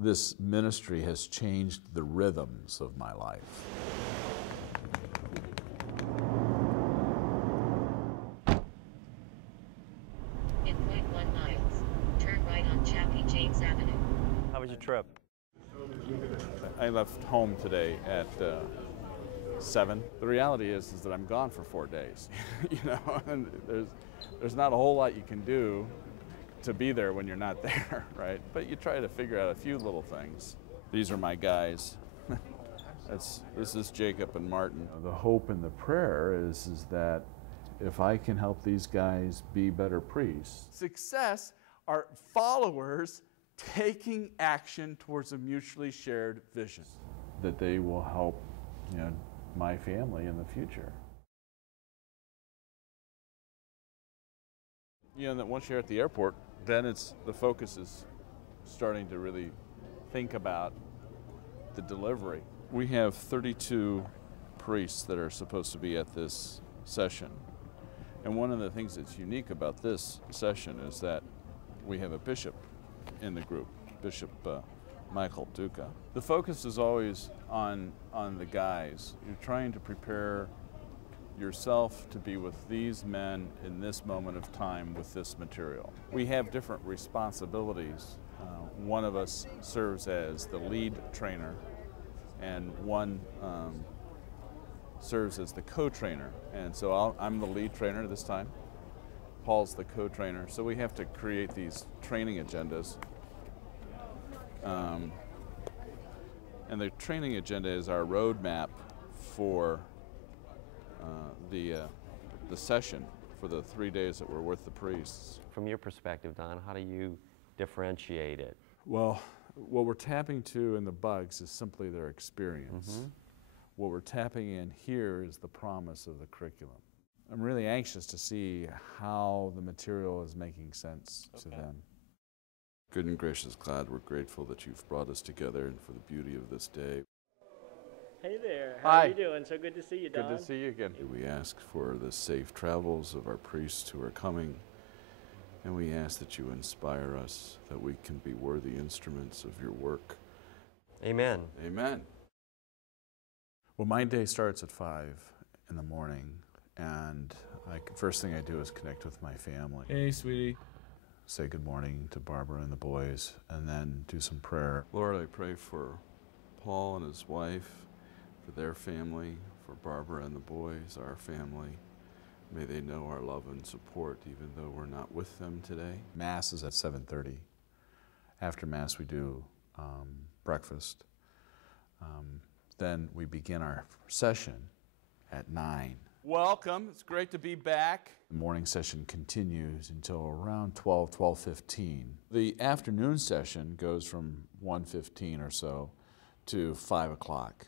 This ministry has changed the rhythms of my life. In 0.1 miles, turn right on Chappie James Avenue. How was your trip? I left home today at 7. The reality is that I'm gone for 4 days. You know, and there's not a whole lot you can do to be there when you're not there, right? But you try to figure out a few little things. These are my guys. This is Jacob and Martin. The hope and the prayer is that if I can help these guys be better priests. Success are followers taking action towards a mutually shared vision. That they will help, you know, my family in the future. You know, that once you're at the airport, then the focus is starting to really think about the delivery. We have 32 priests that are supposed to be at this session. And one of the things that's unique about this session is that we have a bishop in the group, Bishop Michael Duca. The focus is always on the guys. You're trying to prepare yourself to be with these men in this moment of time with this material. We have different responsibilities. One of us serves as the lead trainer, and one serves as the co-trainer. And so I'm the lead trainer this time. Paul's the co-trainer. So we have to create these training agendas. And the training agenda is our roadmap for the session for the 3 days that we're with the priests. From your perspective, Don, how do you differentiate it? Well, what we're tapping to in the bugs is simply their experience. Mm-hmm. What we're tapping in here is the promise of the curriculum. I'm really anxious to see how the material is making sense to them. Good and gracious God, we're grateful that you've brought us together and for the beauty of this day. Hey there, how Hi. are you doing? So good to see you, Don. Good to see you again. We ask for the safe travels of our priests who are coming, and we ask that you inspire us, that we can be worthy instruments of your work. Amen. Amen. Well, my day starts at 5 in the morning, and first thing I do is connect with my family. Hey, sweetie. Say good morning to Barbara and the boys, and then do some prayer. Lord, I pray for Paul and his wife, for their family, for Barbara and the boys, our family. May they know our love and support, even though we're not with them today. Mass is at 7:30. After Mass, we do breakfast. Then we begin our session at 9. Welcome. It's great to be back. The morning session continues until around 12:15. The afternoon session goes from 1:15 or so to 5 o'clock.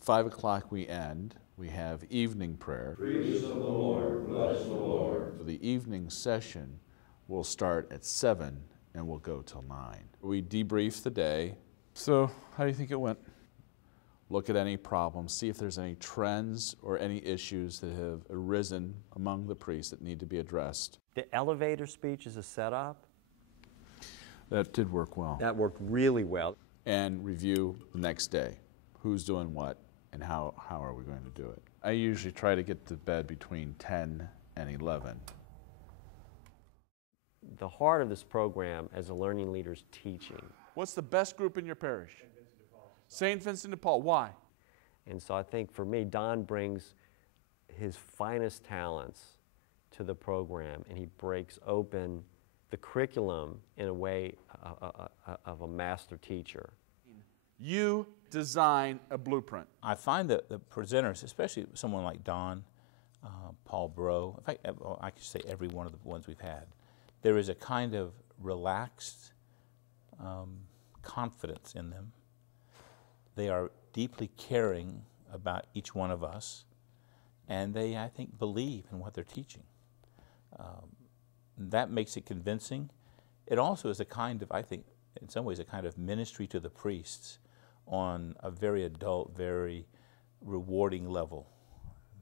5 o'clock we end. We have evening prayer. Praise of the Lord, bless the Lord. So the evening session will start at 7 and will go till 9. We debrief the day. So how do you think it went? Look at any problems, see if there's any trends or any issues that have arisen among the priests that need to be addressed. The elevator speech is a setup. That did work well. That worked really well. And review the next day. Who's doing what and how are we going to do it? I usually try to get to bed between 10 and 11. The heart of this program as a learning leader is teaching. What's the best group in your parish? St. Vincent de Paul. Why? And so I think for me, Don brings his finest talents to the program, and he breaks open the curriculum in a way of a master teacher. You design a blueprint. I find that the presenters, especially someone like Don, Paul Bro, in fact, I could say every one of the ones we've had, there is a kind of relaxed confidence in them. They are deeply caring about each one of us, and they, I think, believe in what they're teaching. That makes it convincing. It also is a kind of, I think, in some ways, a kind of ministry to the priests on a very adult, very rewarding level.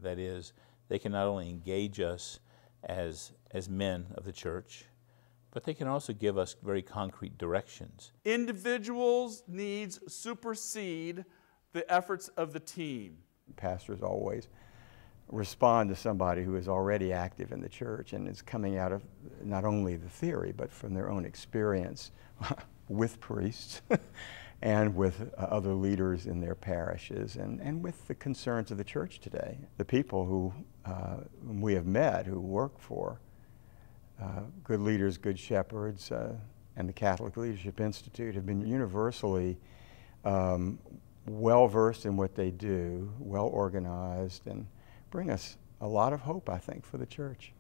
That is, they can not only engage us as men of the church, But they can also give us very concrete directions. Individuals' needs supersede the efforts of the team. Pastors always respond to somebody who is already active in the church and is coming out of not only the theory, but from their own experience with priests and with other leaders in their parishes and with the concerns of the church today. The people whom we have met who work for Good Leaders, Good Shepherds, and the Catholic Leadership Institute have been universally well-versed in what they do, well-organized, and bring us a lot of hope, I think, for the church.